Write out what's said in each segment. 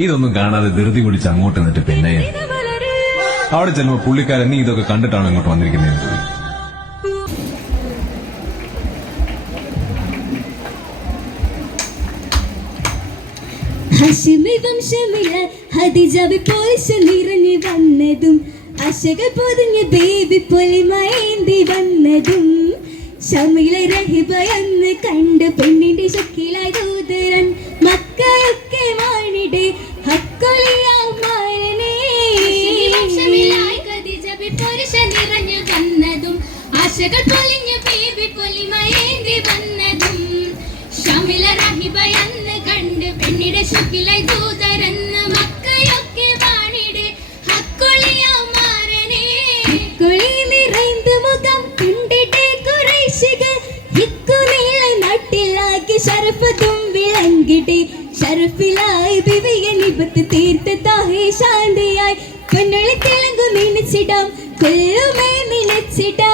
ഇതൊന്നും കാണാതെ ധൃതി പിടിച്ച് അങ്ങോട്ട് നിന്നിട്ട് പിന്നെ അവിടെ ചെല്ലുമ്പോ പുള്ളിക്കാരൻ നീ ഇതൊക്കെ കണ്ടിട്ടാണ് ഇങ്ങോട്ട് വന്നിരിക്കുന്നത് ചോദിക്കും. ശമില ഹദിജാബി പോയിശ നിറഞ്ഞു വന്നതും അശക പൊതിഞ്ഞ ബേബി പൊലിമയേന്തി വന്നതും ശമില രഹിബ എന്ന് കണ്ട് പെണ്ണിന്റെ ശക്കിലായി വന്നതും ഷമില കൊളി മുഖം കണ്ടിട്ടേ കുറേശികൾ ഇക്കുനീള നാട്ടിലാകെ ഷറഫതും വിളങ്കിട്ടെ ഷറഫിലായി ബിവിയ നിബത്ത് തീർത്ത താഹേ ശാന്തിയായി. കൊല്ലുമേ നിനച്ചിടാം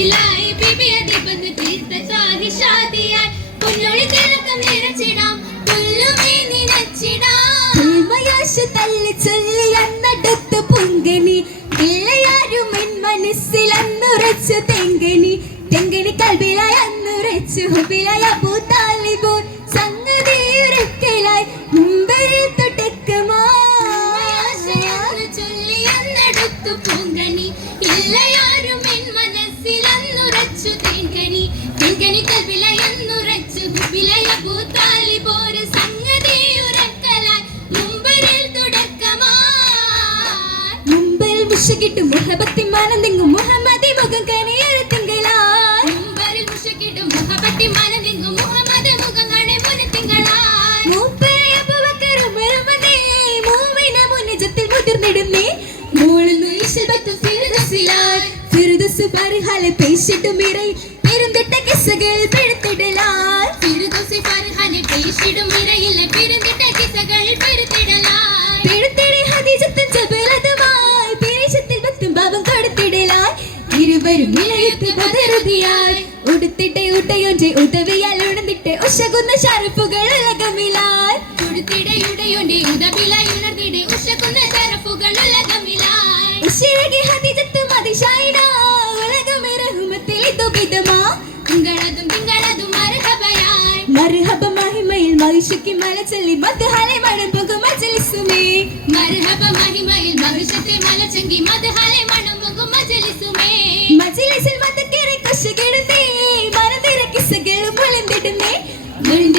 ശരഫിലായി ബിബി അധിപത് തീർത്ത സാഹി ഷാദിയായി. പുല്ലൊളി തിളക്കം നിറച്ചിടാം. പുല്ലുമേ നിനച്ചിടാം ഉൾമയാശ തല്ലി ചൊല്ലി അന്നടുത്ത് പൊങ്കനി ഇല്ലയാരും എൻ മനസ്സിൽ അന്നുറച്ചു തെങ്കനി തെങ്കനി കൽബിലായി അന്നുറച്ചു ഹുബിലായ പൂത്താലിബോൻ മുഷകിട്ടു മുഹബത്തി മാനന്തെങ്കും മുഹമ്മദി മുഖം കനിയൊരു തിങ്കളായി. മുമ്പരിൽ മുഷക്കിട്ടു മുഹബത്തി മനതിങ്ങു മുഹമ്മദ് മുഖം കാണെ പുനത്തിങ്കളായി മൂപ്പരെ അബൂബക്കറും ഉമറുമതേ, മൂവിന മുന്നിജത്തിൽ മുതിർന്നിടുന്നേ മൂളുന്നു ഇശൽബത്തും ഫിർദൗസിലായി. ഫിർദൗസ് ബർഹാലെ പേശിട്ടു മിറൈ പെരുന്തിട്ട കിസ്സകൾ പിഴുത്തിടലായി ഫിർദൗസി ഫർഹാനെ പേശിടും ഇരയിലെ പിറന്നിട്ട കിസകൾ പെരുത്തിടലായി. പിഴുത്തിടെ ഇരുവരും ഇളയത്ത് ബദറുതിയായി ഉടുത്തിട്ടെ ഉട്ടയൊഞ്ചെ ഉദവിയാൽ ഉണർന്നിട്ടെ ഉഷകുന്ന ഷറഫുകൾ ഉലകമിലായി കൊടുത്തിടയുടയോന്റെ ഉദവിലായി ഉണർന്നിടെ ഉഷകുന്ന ഷറഫുകൾ ഉലകമിലായി ഉശിരകി ഹദിജത്ത് അതിശായിട ഉലകമേ റഹ്മത്തിൽ ദുബിതമാ തിങ്കളതും തിങ്കളതും മർഹബയായി മരഹബ മഹിമയിൽ മഹിഷുക്കി മല ചൊല്ലി മദ്ഹാലെ മണം പോകും മജ്ലിസുമേ. മർഹബ മഹിമയിൽ ഭവിഷ്യത്തെ മലച്ചെങ്കി മദ്ഹാലെ മണം പൊങ്ങും വിടുന്ന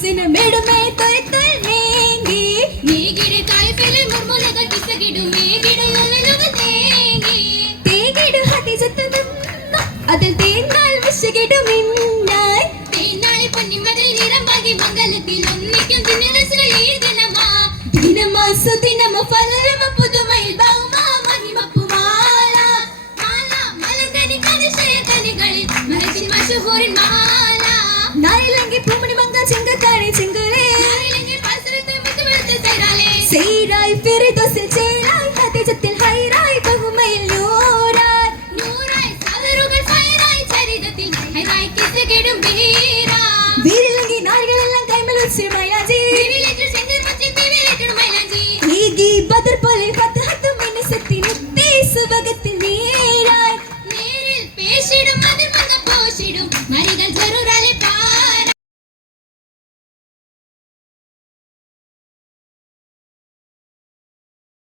ಮಿಂಚಿನ ಮೆಡುಮೆ ತೊರೆತ ನೇಂಗಿ ನೀಗಿಡ ಕಾಯಿಪೆಲೆ ಮುರ್ಮುಲೆಗ ಕಿಸಗಿಡು ಮೇಗಿಡು ಒಲೆಲುಗ ತೇಂಗಿ ತೇಗಿಡು ಹತಿ ಜೊತೆ ನಮ್ಮ ಅದಲ್ ತೇನ್ನಾಲ್ ವಿಷಗಿಡು ಮಿನ್ನಾಯ್ ತೇನ್ನಾಳಿ பொன்னி மதில் நிறமாகி மங்களத்தில் ஒன்னிக்கும் தினரசுல ஏ தினமா. தினமா சுதினம பலரம புதுமையில் பௌமா மகிமப்பு மாலா மாலா மலங்கனி கதிசய கனிகளில் மரத்தின் மசுகூரின் மா நாயிலங்கி பூமணி மங்கா செங்கத்தானே செங்கலே செய்தாய் பெரிதோ